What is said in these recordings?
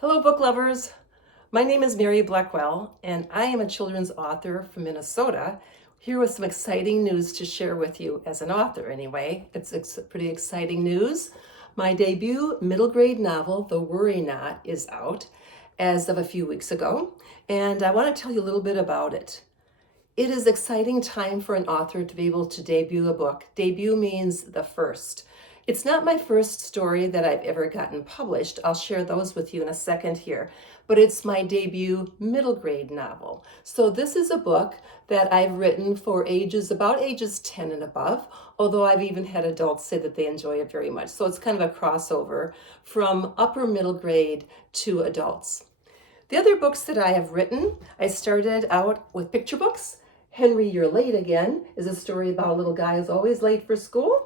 Hello, book lovers. My name is Mary Blackwell, and I am a children's author from Minnesota, here with some exciting news to share with you as an author anyway. It's pretty exciting news. My debut middle grade novel, The Worry Knot, is out as of a few weeks ago, and I want to tell you a little bit about it. It is exciting time for an author to be able to debut a book. Debut means the first. It's not my first story that I've ever gotten published. I'll share those with you in a second here. But it's my debut middle grade novel. So this is a book that I've written for about ages 10 and above, although I've even had adults say that they enjoy it very much. So it's kind of a crossover from upper middle grade to adults. The other books that I have written, I started out with picture books. Henry, You're Late Again is a story about a little guy who's always late for school.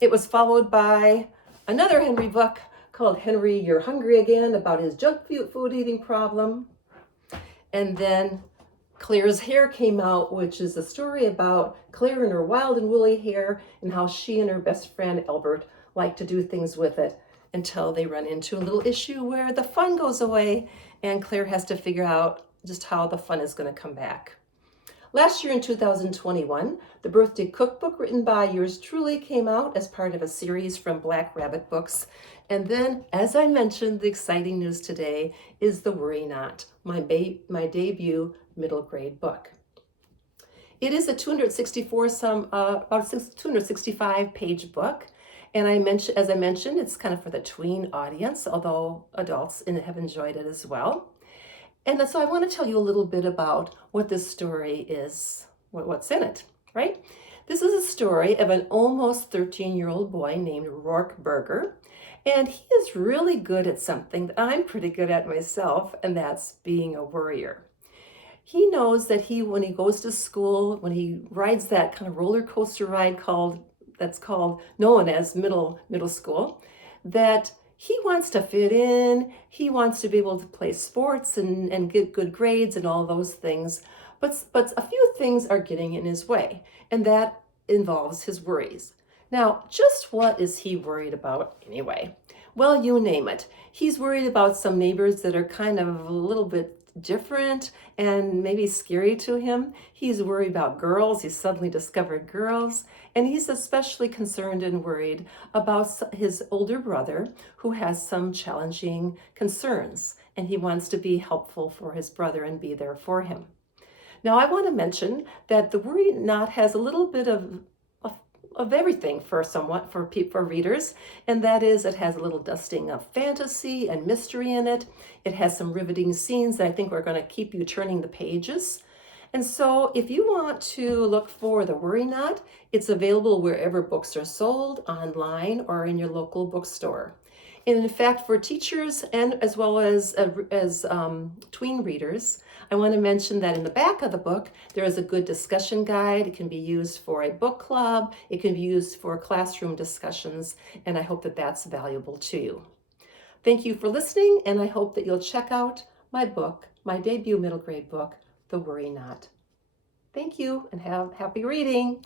It was followed by another Henry book called Henry, You're Hungry Again, about his junk food eating problem. And then Claire's Hair came out, which is a story about Claire and her wild and woolly hair and how she and her best friend Albert like to do things with it until they run into a little issue where the fun goes away and Claire has to figure out just how the fun is going to come back. Last year in 2021, the birthday cookbook written by yours truly came out as part of a series from Black Rabbit Books. And then, as I mentioned, the exciting news today is The Worry Knot, my debut middle grade book. It is a about 265 page book. And as I mentioned, it's kind of for the tween audience, although adults have enjoyed it as well. And so I want to tell you a little bit about what this story is, what's in it, right? This is a story of an almost 13-year-old boy named Rourke Berger, and he is really good at something that I'm pretty good at myself, and that's being a worrier. He knows that when he goes to school, when he rides that kind of roller coaster ride known as middle school, that he wants to fit in, he wants to be able to play sports and get good grades and all those things. But a few things are getting in his way, and that involves his worries. Now, just what is he worried about anyway? Well, you name it. He's worried about some neighbors that are kind of a little bit different and maybe scary to him. He's worried about girls. He's suddenly discovered girls. And he's especially concerned and worried about his older brother who has some challenging concerns. And he wants to be helpful for his brother and be there for him. Now, I want to mention that The Worry Knot has a little bit of everything for readers, and that is it has a little dusting of fantasy and mystery in it. It has some riveting scenes that I think are going to keep you turning the pages. And so if you want to look for The Worry Knot, it's available wherever books are sold, online or in your local bookstore. And in fact, for teachers and as well as tween readers, I want to mention that in the back of the book, there is a good discussion guide. It can be used for a book club. It can be used for classroom discussions, and I hope that that's valuable to you. Thank you for listening, and I hope that you'll check out my book, my debut middle grade book, The Worry Knot. Thank you, and have happy reading.